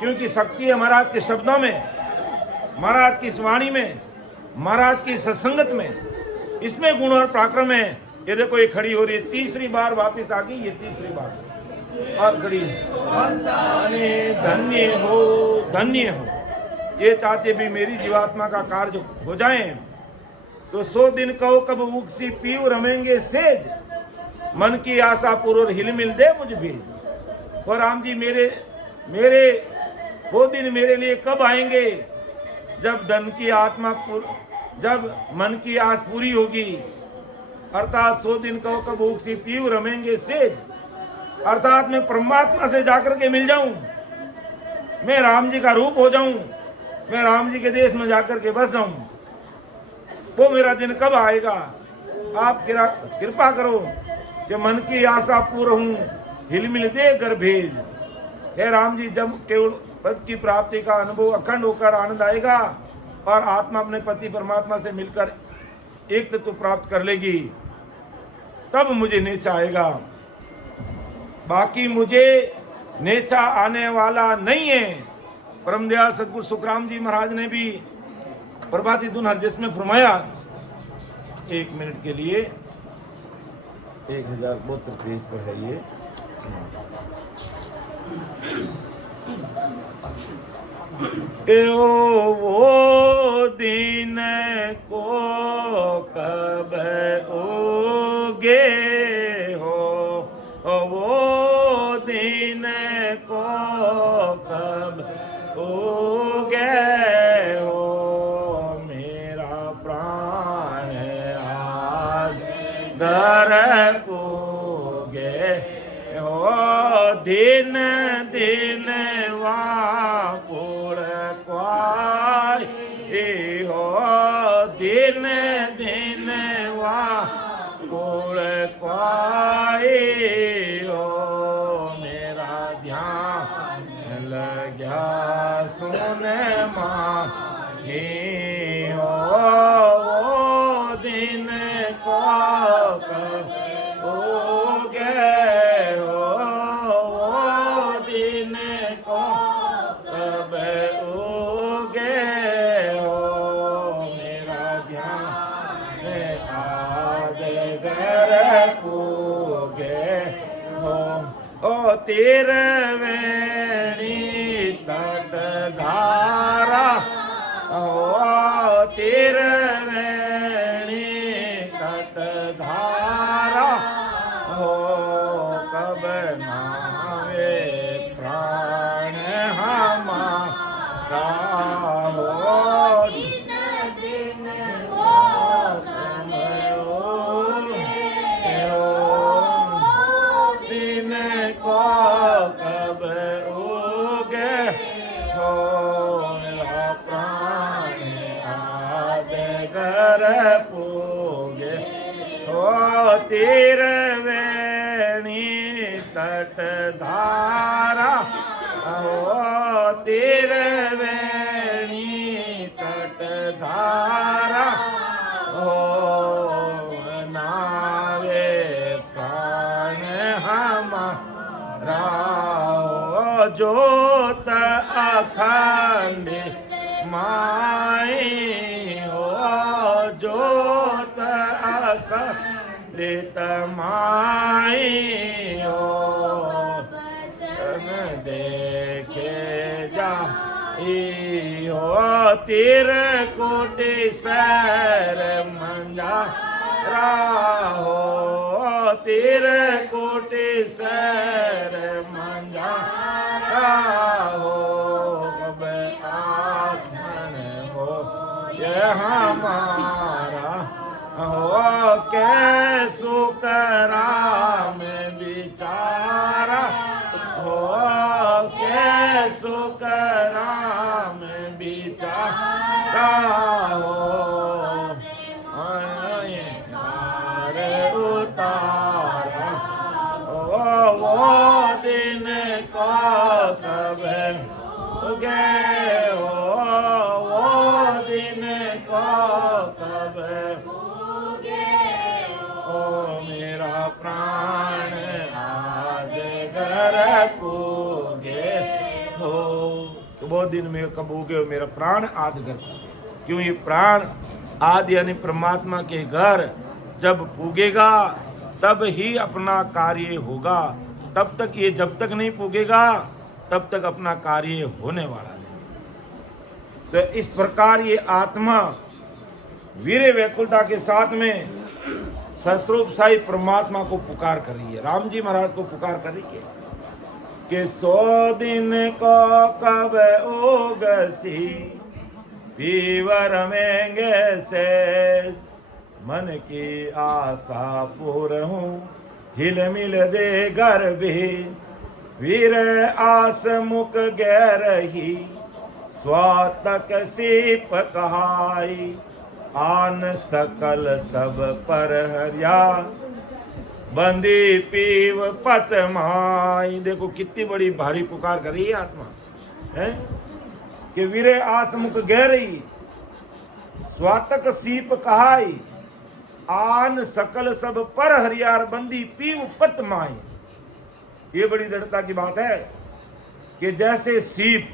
क्योंकि शक्ति है महाराज के शब्दों में, महाराज की इस वाणी में, महाराज की सत्संगत में, इसमें गुण और पराक्रम है। ये देखो ये खड़ी हो रही है, तीसरी बार वापस आ गई, ये तीसरी बार और खड़ी। धन्य हो, धन्य हो। ये चाहते भी मेरी जीवात्मा का कार्य हो जाए तो 100 दिन कहो कब उगसी पीव रमेंगे सेज, मन की आशा पूर्व हिल मिल दे मुझ भी। और राम जी मेरे वो दिन मेरे लिए कब आएंगे जब धन की आत्मा जब मन की आस पूरी होगी, अर्थात 100 दिन कहो कब उगसी पीव रमेंगे सेज, अर्थात मैं परमात्मा से जाकर के मिल जाऊं, मैं राम जी का रूप हो जाऊं, मैं राम जी के देश में जाकर के बस जाऊं। वो मेरा दिन कब आएगा? आप कृपा करो कि मन की आशा पूर्ण हूं, हिलमिल दे कर भेज। हे राम जी, जब केवल पद की प्राप्ति का अनुभव अखंड होकर आनंद आएगा और आत्मा अपने पति परमात्मा से मिलकर एक तत्व प्राप्त कर लेगी, तब मुझे नीचा आएगा। बाकी मुझे नीचा आने वाला नहीं है। परमदयाल सदगुरु सुखराम जी महाराज ने भी प्रभाती धुन हरजस में फरमाया, 1 मिनट के लिए 1072 पेज पर है ये। वो दिन को कब ओगे हो, वो दिन को कब ओगे हो, मेरा प्राण घर पूगे हो दिन दिन वापुर क्वाई हो दिन दिन वापुर क्वाई हो मेरा ध्यान लग्या सुन माही हो दिन को तिरवेणी तट धारा हो तिरवेणी तट धारा हो कब नावे प्राण हमारा हो पूगे हो तिरवेणी तट धारा हो तिरवेणी तट धारा हो नावे प्राण हमारा हो जोत अखंड माई जोत अखंडित माई हो देखे जा हो तिरकुटी सर मंजारा हो तिरकुटी सर मंजारा हो कब आसन हो यह हमारा हो कैसु कराम बिचारा हो कैसु कराम बिचारा हो उतारा हो वो दिन को कब गए हो वो दिन को कब ओ मेरा प्राण आज घर पूगे हो तो वो दिन में कब उगे हो मेरा प्राण आद घर क्यों ये प्राण आदि यानी परमात्मा के घर जब पूगेगा तब ही अपना कार्य होगा तब तक ये जब तक नहीं पूगेगा तब तक अपना कार्य होने वाला नहीं। तो इस प्रकार ये आत्मा वीर व्याकुलता के साथ में सस्वरूप साई परमात्मा को पुकार कर रही है। राम जी महाराज को पुकार कर रही है कि 100 दिन को कब ओगसी पीवर मेंगे से मन की आशा पूर हूँ हिल मिल दे गर्भी वीर आस मुख गहरही स्वातक सीप कहाई आन सकल सब पर हरिया बंदी पीव पत माई। देखो कितनी बड़ी भारी पुकार कर रही है आत्मा है कि वीरे आस मुख गहरही स्वातक सीप कहाई आन सकल सब पर हरियार बंदी पीव पत माई। ये बड़ी दृढ़ता की बात है कि जैसे सीप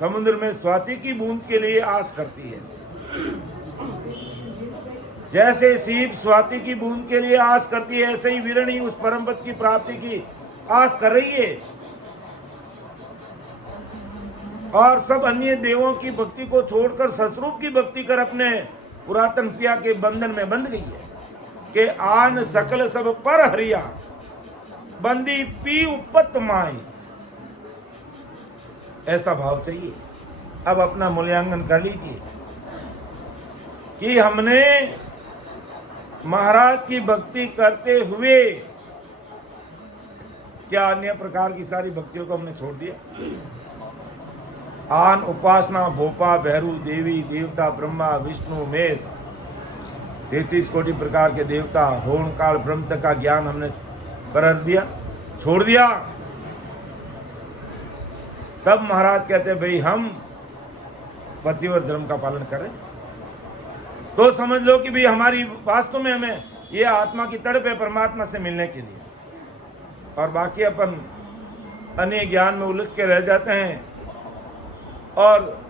समुद्र में स्वाति की बूंद के लिए आस करती है, जैसे सीप स्वाति की बूंद के लिए आस करती है, ऐसे ही वीरणी उस परम पद की प्राप्ति की आस कर रही है और सब अन्य देवों की भक्ति को छोड़कर सस्वरूप की भक्ति कर अपने पुरातन पिया के बंधन में बंध गई है कि आन सकल सब पर हरिया बंदी पी उपत माई। ऐसा भाव चाहिए। अब अपना मूल्यांकन कर लीजिए कि हमने महाराज की भक्ति करते हुए क्या अन्य प्रकार की सारी भक्तियों को हमने छोड़ दिया? आन उपासना, भोपा, भैरू, देवी, देवता, ब्रह्मा, विष्णु, महेश, 33 कोटि प्रकार के देवता, होम काल ब्रह्म तक का ज्ञान हमने पर दिया, छोड़ दिया। तब महाराज कहते भाई हम पतिव्रत धर्म का पालन करें तो समझ लो कि भाई हमारी वास्तव में हमें ये आत्मा की तड़प है परमात्मा से मिलने के लिए, और बाकी अपन अन्य ज्ञान में उलझ के रह जाते हैं और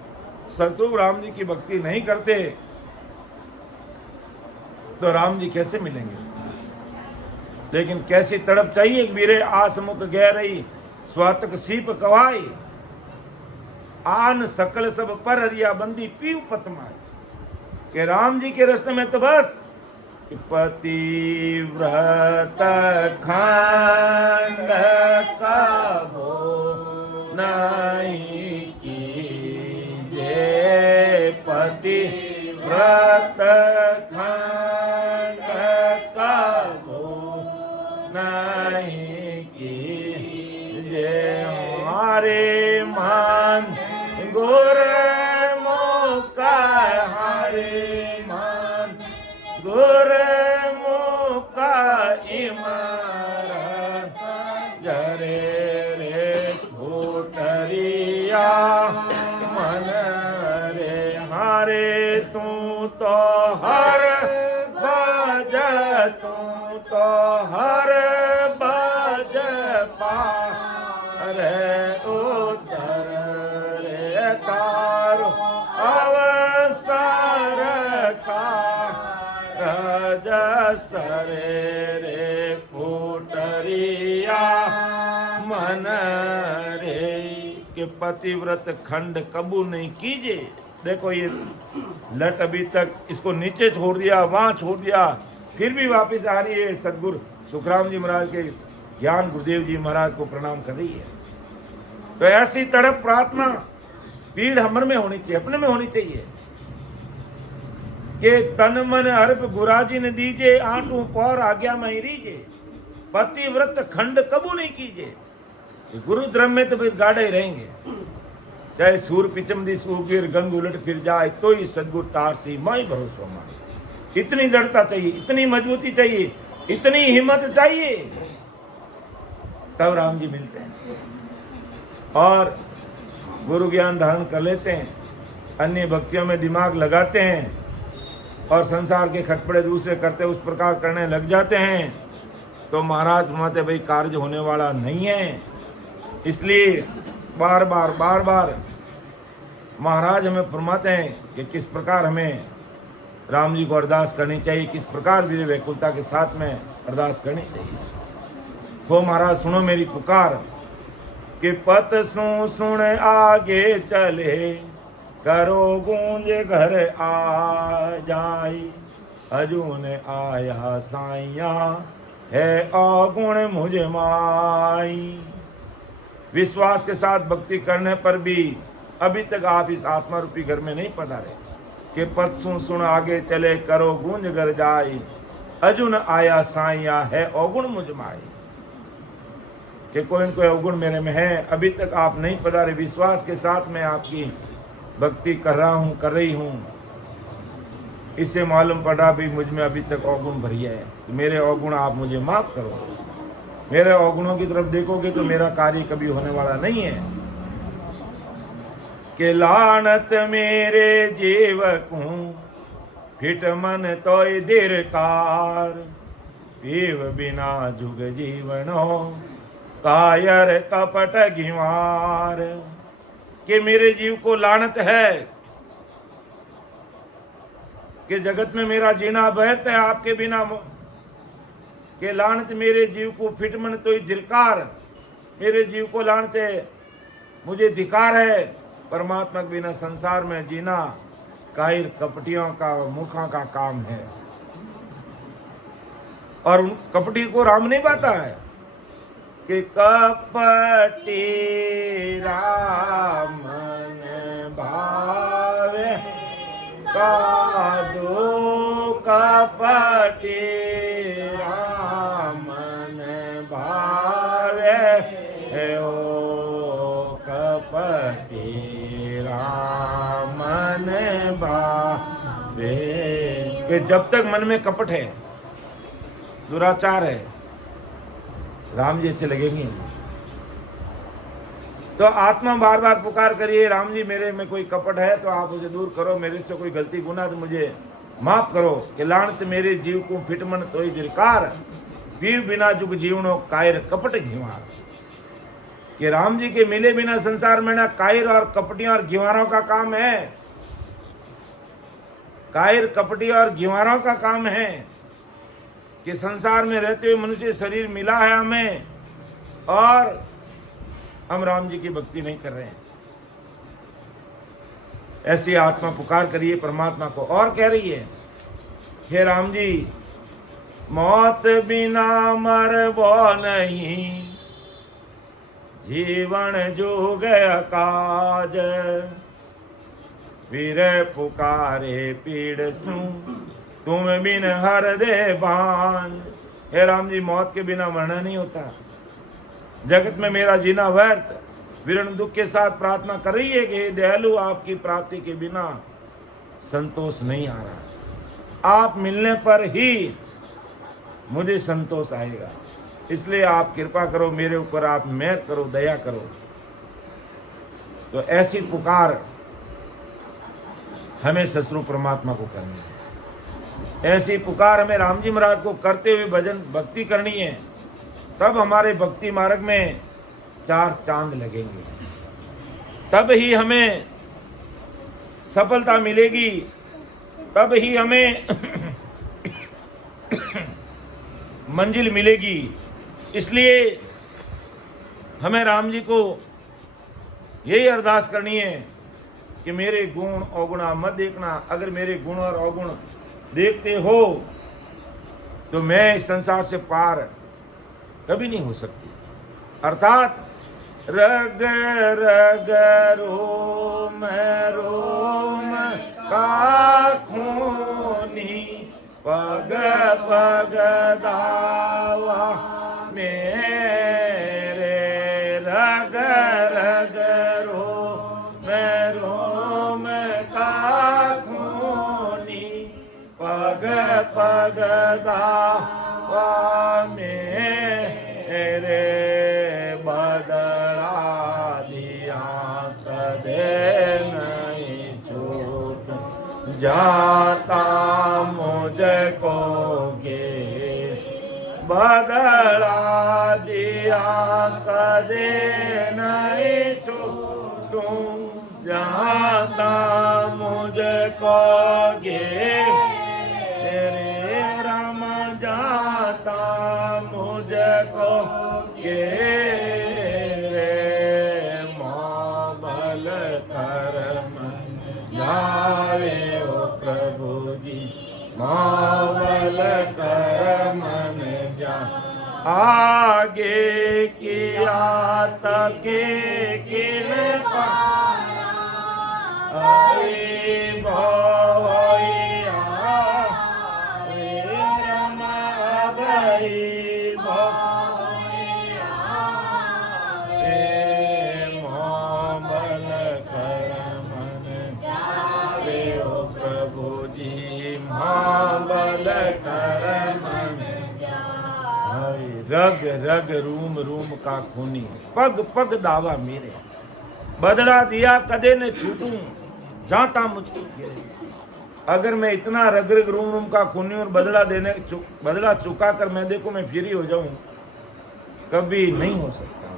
सतगुरु राम जी की भक्ति नहीं करते तो राम जी कैसे मिलेंगे? लेकिन कैसी तड़प चाहिए? वीरे आसमुख गहरई स्वातक सीप कवाई, आन सकल सब पर हरिया बंदी पीव पतमाई। के राम जी के रास्ते में तो बस पतिव्रत खंड कबो नहीं कीजे, पतिव्रत खंड कबो नहीं कीजे। हमारे मन गुर मुका, हरे मन गुर मुका इमरत जरे रे फूटरिया मन रे। हरे तू तो हर बज, तू तो हर बज पा रे उतर रे तारो अवसर का सरे रे फूटरिया मन रे। के पतिव्रत खंड कबू नहीं कीजिए। देखो ये लट अभी तक इसको नीचे छोड़ दिया, वहां छोड़ दिया, फिर भी वापस आ रही है। सदगुरु सुखराम जी महाराज के ज्ञान गुरुदेव जी महाराज को प्रणाम कर रही है। तो ऐसी तड़प प्रार्थना पीड़ हमर में होनी चाहिए, अपने में होनी चाहिए के तन मन अर्प गुराजी ने दीजे, आंटू पौर आज्ञा में रीजे, पतिव्रत खंड कबू नहीं कीजिए। गुरु धर्म में तो फिर गाढ़े रहेंगे, चाहे सूर पिचम दी सूगिर गंग उलट फिर जाए तो ही सदगुरु तारसी माई भरोसा मान। इतनी दृढ़ता चाहिए, इतनी मजबूती चाहिए, इतनी हिम्मत चाहिए, तब राम जी मिलते हैं और गुरु ज्ञान धारण कर लेते हैं, अन्य भक्तियों में दिमाग लगाते हैं और संसार के खटपड़े दूसरे करते उस प्रकार करने लग जाते हैं तो महाराज फरमाते भाई कार्य होने वाला नहीं है। इसलिए बार बार महाराज हमें फरमाते हैं कि किस प्रकार हमें राम जी को अरदास करनी चाहिए, किस प्रकार वीर वैकुलता के साथ में अरदास करनी चाहिए। तो महाराज सुनो मेरी पुकार कि पत सुन आगे चले, करो गूंज घर आ जाई, अजून आया साइया है अवगुण मुझ माई। विश्वास के साथ भक्ति करने पर भी अभी तक आप इस आत्मा रूपी घर में नहीं पधारे कि पत सुन आगे चले, करो गूंज घर जाई, अजून आया साइया है अवगुण मुझ माई। कि कोई न कोई अवगुण मेरे में है, अभी तक आप नहीं पधारे। विश्वास के साथ मैं आपकी भक्ति कर रहा हूँ, कर रही हूँ, इससे मालूम पड़ा भी मुझ में अभी तक अवगुण भरी है। तो मेरे अवगुण आप मुझे माफ करो। मेरे अवगुणों की तरफ देखोगे तो मेरा कार्य कभी होने वाला नहीं है। कि लानत मेरे जीवकू फिट मन तोय दीर्घकार, पीव बिना जुग जीवनो कायर कपट घिमार। कि मेरे जीव को लानत है कि जगत में मेरा जीना व्यर्थ है आपके बिना। कि लानत मेरे जीव को फिट मन तो धिक्कार, मेरे जीव को लानत है, मुझे धिक्कार है परमात्मा के बिना संसार में जीना कायर कपटियों का मूर्खों का काम है। और उन कपटी को राम नहीं पाता है कि कपटी राम भावे कादो कपटी रामन भावे ओ कपटी रामन भावे। कि जब तक मन में कपट है, दुराचार है, राम जी अच्छे लगेंगे। तो आत्मा बार बार पुकार करिए, राम जी मेरे में कोई कपट है तो आप मुझे दूर करो, मेरे से कोई गलती गुनाह तो मुझे माफ करो। कि लाणत मेरे जीव को फिटमन तोय जिरकार, पीव बिना जुग जीवनो कायर कपट घिवार। कि राम जी के मिले बिना संसार में ना कायर और कपटियों और घिवारों का काम है। कायर कपटी और घिवारों का काम है कि संसार में रहते हुए मनुष्य शरीर मिला है हमें और हम राम जी की भक्ति नहीं कर रहे हैं। ऐसी आत्मा पुकार करिए परमात्मा को और कह रही है, हे राम जी मौत बिना मरबो नहीं, जीवन जो गया काज, वीर पुकारे पीड़ सू तुम बिन हर दे बांझ। हे राम जी मौत के बिना मरना नहीं होता, जगत में मेरा जीना व्यर्थ। विरण दुख के साथ प्रार्थना कर रही है कि हे दयालु आपकी प्राप्ति के बिना संतोष नहीं आ रहा, आप मिलने पर ही मुझे संतोष आएगा, इसलिए आप कृपा करो मेरे ऊपर, आप मेहर करो, दया करो। तो ऐसी पुकार हमें ससुर परमात्मा को करनी है। ऐसी पुकार हमें राम जी महाराज को करते हुए भजन भक्ति करनी है, तब हमारे भक्ति मार्ग में चार चांद लगेंगे, तब ही हमें सफलता मिलेगी, तब ही हमें मंजिल मिलेगी। इसलिए हमें राम जी को यही अरदास करनी है कि मेरे गुण अवगुणा मत देखना। अगर मेरे गुण और अवगुण देखते हो तो मैं इस संसार से पार कभी नहीं हो सकती। अर्थात रग रग रोम रोम का खूनी, पग पग दावा मेरे, रग रग रोम रोम का खूनी, पग पग दावा मेरे, बदला दिया कदे नहीं छूट जाता मुझको गे, बदला दिया कदे नहीं छूटूं जाता मुझको गे, तेरे राम जाता मुझको गे रे, मोबल करम जावे ओ प्रभु जी, मोबल करम जा, आगे किया तके किन पारा, आई भोया रे रमा भई भोया रे, मोबल करमन जावे ओ प्रभु जी, मोबल करमन जावे। रग रग रूम रूम का खूनी, पग पग दावा मेरे, बदला दिया कदे न छूटूं जाता मुझको गिरे। अगर मैं इतना रग रग रूम रूम का खूनी और बदला चुका कर मैं देखो मैं फ्री हो जाऊं, कभी नहीं हो सकता।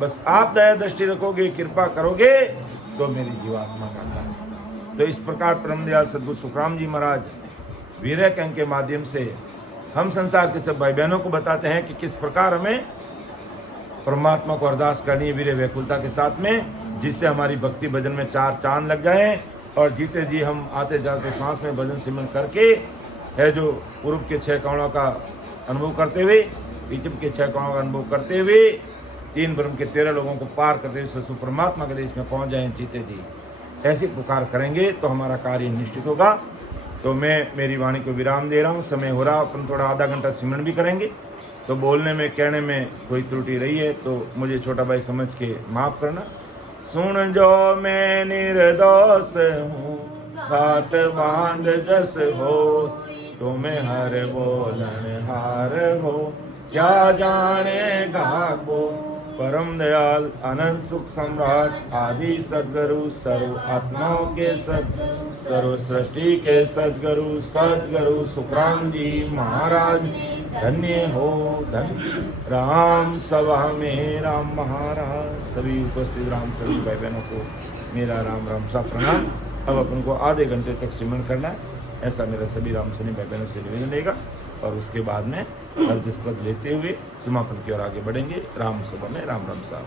बस आप दया दृष्टि रखोगे, कृपा करोगे तो मेरी जीवात्मा का काम। तो इस प्रकार परमदयाल सद्गुरु सुखराम जी महाराज वीरक अंक के माध्यम से हम संसार के सब भाई बहनों को बताते हैं कि किस प्रकार हमें परमात्मा को अरदास करनी है वीर व्याकुलता के साथ में, जिससे हमारी भक्ति भजन में चार चांद लग जाएं और जीते जी हम आते जाते सांस में भजन सिमरन करके है जो पूर्व के 6 कणों का अनुभव करते हुए, पीछे के 6 कणों का अनुभव करते हुए 3 ब्रह्म के 13 लोगों को पार करते हुए ससुर परमात्मा के देश में पहुंच जाएं जीते जी। ऐसी पुकार करेंगे तो हमारा कार्य निश्चित होगा। तो मैं मेरी वाणी को विराम दे रहा हूँ, समय हो रहा, अपन थोड़ा आधा घंटा सिमरन भी करेंगे। तो बोलने में कहने में कोई त्रुटि रही है तो मुझे छोटा भाई समझ के माफ़ करना। सुन जो मैं निर्दोष हूँ, घाट बांध जस हो, तुम्हें हर बोलन हार हो, क्या जाने गागो। परम दयाल अनंत सुख सम्राट आदि सद्गुरु सर्व आत्माओं के सर्व सृष्टि के सद्गुरु सुखराम जी महाराज धन्य हो धन्य। राम सभा में राम महाराज, सभी उपस्थित राम सभी भाई बहनों को मेरा राम राम सा प्रणाम। अब अपन को आधे घंटे तक सिमरन करना है, ऐसा मेरा सभी राम सभी भाई बहनों से निवेदन रहेगा। और उसके बाद में अर्धस्पद लेते हुए समापन की ओर आगे बढ़ेंगे। राम सभा में राम राम साहब।